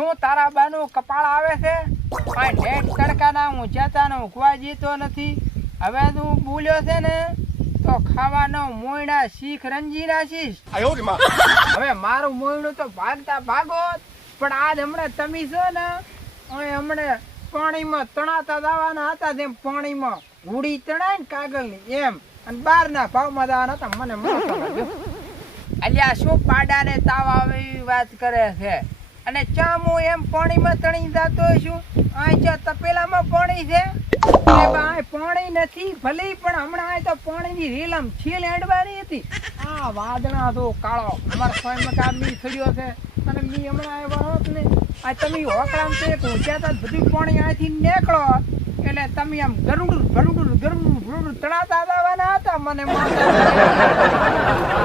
શું તારા બાનું કપાળ આવે છે? આ નેટ તડકાના ઊંચાતાનો ઉગવા જીતો નથી. હવે તું બોલ્યો છે ને તો ખાવાનો મોયણા શીખ રંજી નાખીશ. હવે મારું મોયણું તો ભાગતા ભાગો, પણ આજ હમણાં તમે છો ને હમણાં પાણીમાં તણાતા દાવાના હતા, તેમ પાણીમાં હુડી તણાય ને કાગળની એમ, અને બહારના ભાવમાં દાવાના હતા. મને અલ્યા શું પાડાને તાવ આવે એવી વાત કરે છે? અને ચા હું એમ પાણીમાં તણી જતો છું? અહીં ચા તપેલામાં પાણી છે? પાણી નથી ભલે, પણ હમણાં તો પાણીની રેલમ છીલ હેડવાની હતી. આ વાદળા તો કાળો અમારા સ્વયં મકાન મી થયો છે, અને મી હમણાં આવ્યા હોત ને આ તમે હોકરામ તો એક ઊંચાતા બધું પાણી અહીંથી નીકળો એટલે તમે આમ ગરુડું તળાતા આવવાના હતા. મને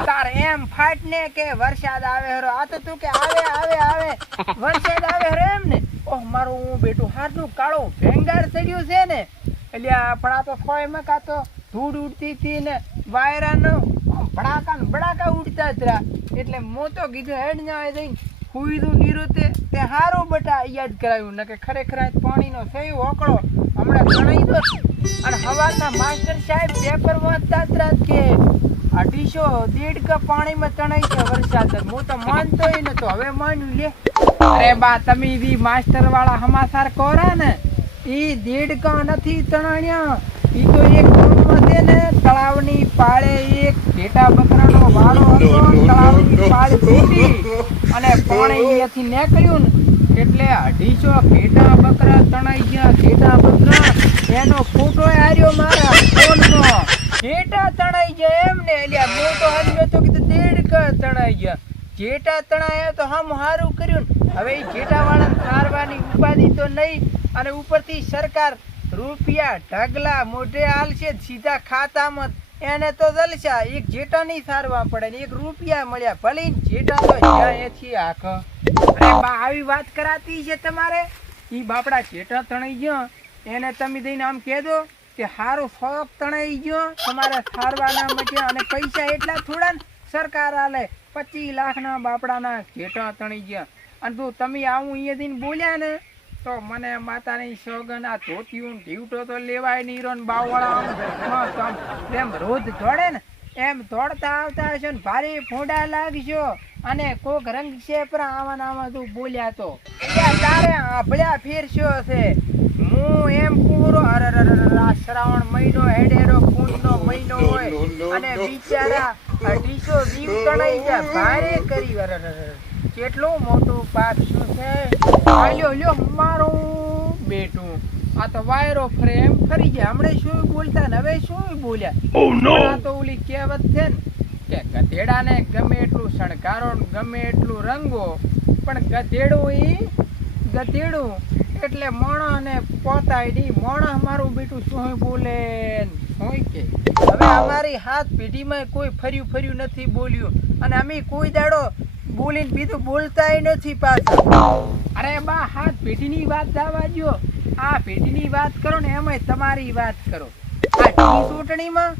તાર એમ ફાટ ને કે વરસાદ આવે હરો, આ તો તું કે આવે વરસાદ આવે હરો એમ ને. ઓહ મારું બેટું હાથનું કાળું ભેંગાર ચડ્યું છે ને, એટલે પણ આ તો ફોય મકા તો ધૂળ ઉડતી હતી ને વાયરાનો ભડાકા ઉડતા જ રહ્યા, એટલે હું તો કીધું હેડ ના જઈને હુઈદું નિરુતે તે હારું બટા યાદ કરાવ્યું ને કે ખરેખર પાણીનો સહી હોકળો હમણાં તણાઈ દો. અને હવારના માસ્ટર સાહેબ પેપર વાંચતા જ રાત કે 250 પાણીમાં તણાઈ છે વરસાદ. હું તો માનતોય નતો, હવે માન્યું લે. અરે બા તમે બી માસ્ટર વાળા સમાચાર કોરા ને, ઈ 150 નથી તણાણ્યા. ઈ તો એક ગામમાં છે ને તળાવની પાળે એક ઘેટા બકરાનો વાળો હતો, તળાવની પાળ તૂટી અને પાણી અહીંયાથી નીકળ્યું ને એટલે 250 ઘેટા બકરા તણાઈ ગયા. ઘેટા બકરા એનો ફોટો આર્યો મારા ફોનનો. ઘેટા તણાઈ ગયા એમ ને, એટલે હું તો હજુ તો કીધું 150 તણાઈ ગયા. ઘેટા તણાયા તો હમ હારું કર્યું. હવે એ ઘેટા વાળા મારવાની ઉપાધિ તો નહીં, અને ઉપરથી સરકાર રૂપિયા ઢગલા મોઢે આલશે સીધા ખાતામાં, એને તો જલસા. એક જેટા નહીં સારવા પડે ને 1 રૂપિયા મળ્યા, ભલે જેટા તો જ્યાં એથી આખ. અરે બા આવી વાત કરાતી છે તમારે? ઈ બાપડા જેટા તણાઈ ગયો એને તમે દઈને આમ કહેજો કે હારું શોખ તણાઈ ગયો તમારે સારવાના મચ્યા, અને પૈસા એટલા થોડા ને સરકાર આલે 25 લાખના બાપડાના જેટા તણી ગયા. અને તું તમે આવું અહીંયા દઈને બોલ્યા ને તો મને માતાની સોગન આ ધોતિયું ઢીવટો તો લેવાય નહીં રો. બાવવાળા એમ રોજ દોડે ને એમ દોડતા આવતા હશો ને ભારે ફોડા લાગશો, અને કોક રંગ છે પર આમાં તું બોલ્યા તો તારે આભળ્યા ફેરશો છે. હું એમ પૂરો શ્રાવણ મહિનો હેડેરો પૂનનો મહિનો હોય અને બિચારા 220 તણાઈ ગયા ભારે કરી. કેટલું મોટું પાપ શું છે? લ્યો મારું બેટું આ તો વાયરો ફ્રેમ ફરી ગયા. હમણે શું બોલતા ને હવે શું બોલ્યા? આ તો ઓલી કહેવત છે ને કે ગધેડાને ગમે એટલું શણગારો ગમે એટલું રંગો, પણ ગધેડું એટલે મોણા ને પોતાય નહીં. મોણા મારું બેટું શું બોલે શું કે? હવે અમારી હાથ પેઢીમાં કોઈ ફર્યું નથી બોલ્યું, અને અમે કોઈ દાડો બોલીને બીજું બોલતાય નથી પાછા. અરે બા હાથ પેઢીની વાત જવા દો, આ પેઢીની વાત કરો ને એમાંય તમારી વાત કરો. આ ચૂંટણીમાં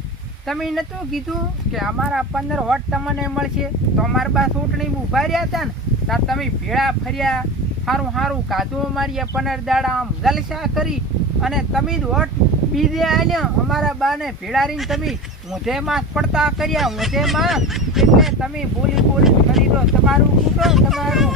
તમે નતું કીધું કે અમારા 15 વોટ તમને મળશે? તો અમારા બા ચૂંટણીમાં ઉભા રહ્યા હતા ને ત્યાં તમે ભેળા ફર્યા, સારું કાધું માર્યા, 15 દાડા આમ જલસા કરી, અને તમે જ વોટ બીજે આલ્યા અમારા બાને ભેળારીને તમે ઊંધેમાં પડતા કર્યા. ઊંધેમાં એટલે તમે બોલી કરી દો તમારું કૂટો તમારું.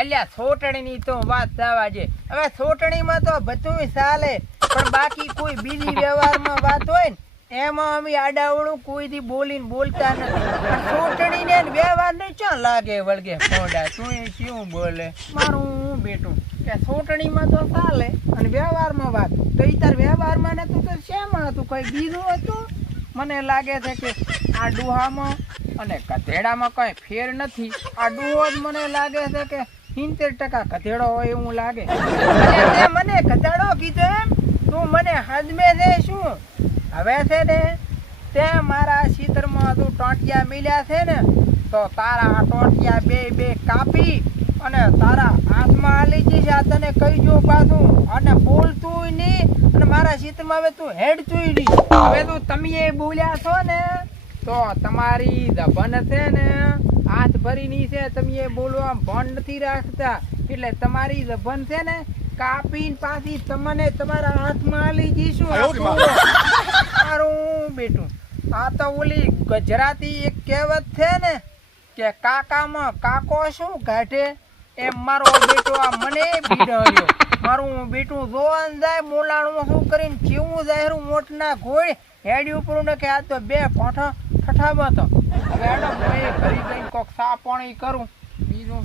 અલ્યા છોટણીની તો વાત જવા છે. હવે છોટણીમાં તો બધું ચાલે, પણ બાકી કોઈ બીજી વ્યવહારમાં વાત હોય ને એમાં અમે આડાવડું કોઈથી બોલતા નથી. છોટણીને વ્યવહારને ક્યાં લાગે વળગે ફોડા? તું શું બોલે મારું બેટું કે છોટણીમાં તો ચાલે અને વ્યવહારમાં વાત તો ઈ તાર વ્યવહારમાં નતું તો શેમાં હતું? કઈ બીજું હતું? મને લાગે છે કે આ ડુહામાં અને ગધેડામાં કઈ ફેર નથી. આ ડુહો જ મને લાગે છે કે 70% ગધેડો હોય એવું લાગે. તે મને ગધેડો કીધો એમ? તું મને હદમે છે શું? હવે છે ને તે મારા ક્ષેત્રમાં તું ટોટિયા મિલ્યા છે ને, તો તારા ટોટિયા બે કાપી અને તારા હાથમાં આલી જઈશ. આ તને કહી જો પાછું, અને બોલતું નહીં, અને મારા ક્ષેત્રમાં હવે તું હેડતું નહીં. હવે તું તમે બોલ્યા છો ને તો તમારી દબન છે ને હાથ ભરીની છે. તમે બોલવા ભણ નથી રાખતા. એટલે તમારી જબન છે ને કાપીને પાછી તમને તમારા હાથમાં આલી જઈશું. મારું બેટું આ તો ઓલી ગુજરાતી એક કહેવત છે ને કે કાકામાં કાકો શું કાઢે એમ મારો બેટો આ મને બીડાયો. મારું બેટું જોવાન જાય મોલાણું શું કરીને કેવું જાય મોટના ઘોડ હેડી ઉપર ને કે આ તો બે પોઠા ઠઠામાં તો ઘરી જઈને કોક સા પાણી કરું બીજું